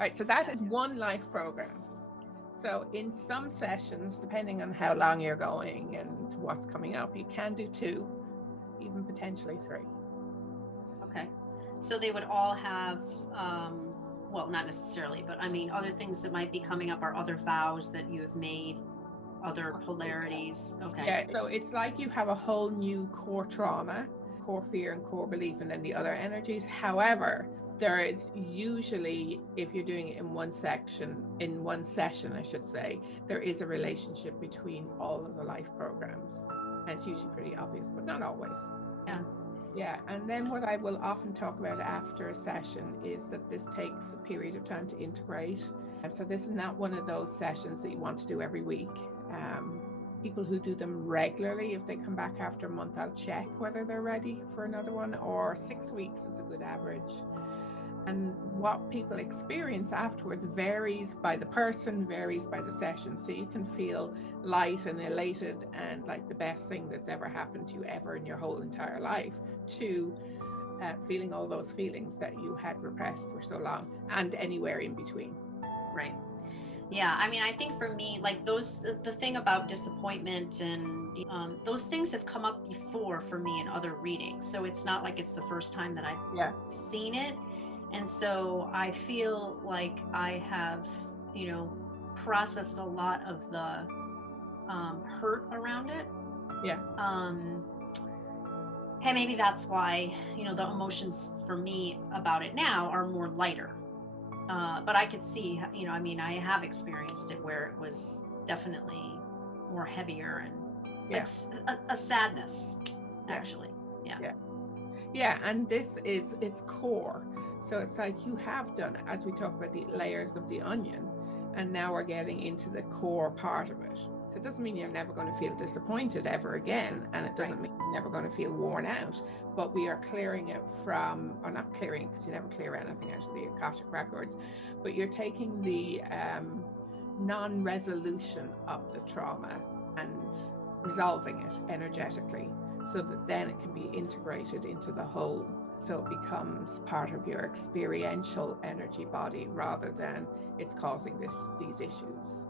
Right, so that is one life program. So in some sessions, depending on how long you're going and what's coming up, you can do 2, even potentially 3. Okay. So they would all have, well, not necessarily, but I mean, other things that might be coming up are other vows that you have made, other polarities. Okay. Yeah, so it's like you have a whole new core trauma, core fear and core belief, and then the other energies. However, there is usually, if you're doing it in one session, I should say, there is a relationship between all of the life programs. And it's usually pretty obvious, but not always. Yeah. Yeah, and then what I will often talk about after a session is that this takes a period of time to integrate. And so this is not one of those sessions that you want to do every week. People who do them regularly, if they come back after a month, I'll check whether they're ready for another one, or 6 weeks is a good average. And what people experience afterwards varies by the person, varies by the session. So you can feel light and elated and like the best thing that's ever happened to you ever in your whole entire life, to feeling all those feelings that you had repressed for so long, and anywhere in between. Right. Yeah, I mean, I think for me, like the thing about disappointment and those things have come up before for me in other readings. So it's not like it's the first time that I've seen it. And so I feel like I have, processed a lot of the hurt around it. Yeah. And maybe that's why, the emotions for me about it now are more lighter. But I could see, I have experienced it where it was definitely more heavier and like a sadness, actually. Yeah, and this is its core. So it's like you have done, as we talk about the layers of the onion, and now we're getting into the core part of it. So it doesn't mean you're never going to feel disappointed ever again, and it doesn't mean you're never going to feel worn out, but we are clearing it from, or not clearing, because you never clear anything out of the Akashic records, but you're taking the non-resolution of the trauma and resolving it energetically, so that then it can be integrated into the whole. So it becomes part of your experiential energy body, rather than it's causing these issues.